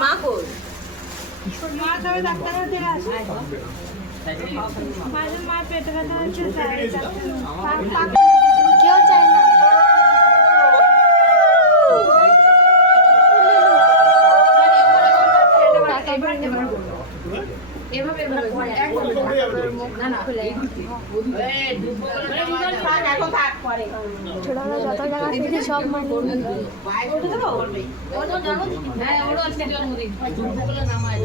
মা কই মা তবে ডাক্তার দিয়ে আসে মা পেটে ব্যথা হচ্ছে কেউ চায় না এভাবে না না ছোটবেলা যত জায়গা থেকে সব মানে হ্যাঁ ওরও আজকে জন্মদিন দুপুরবেলা নামায়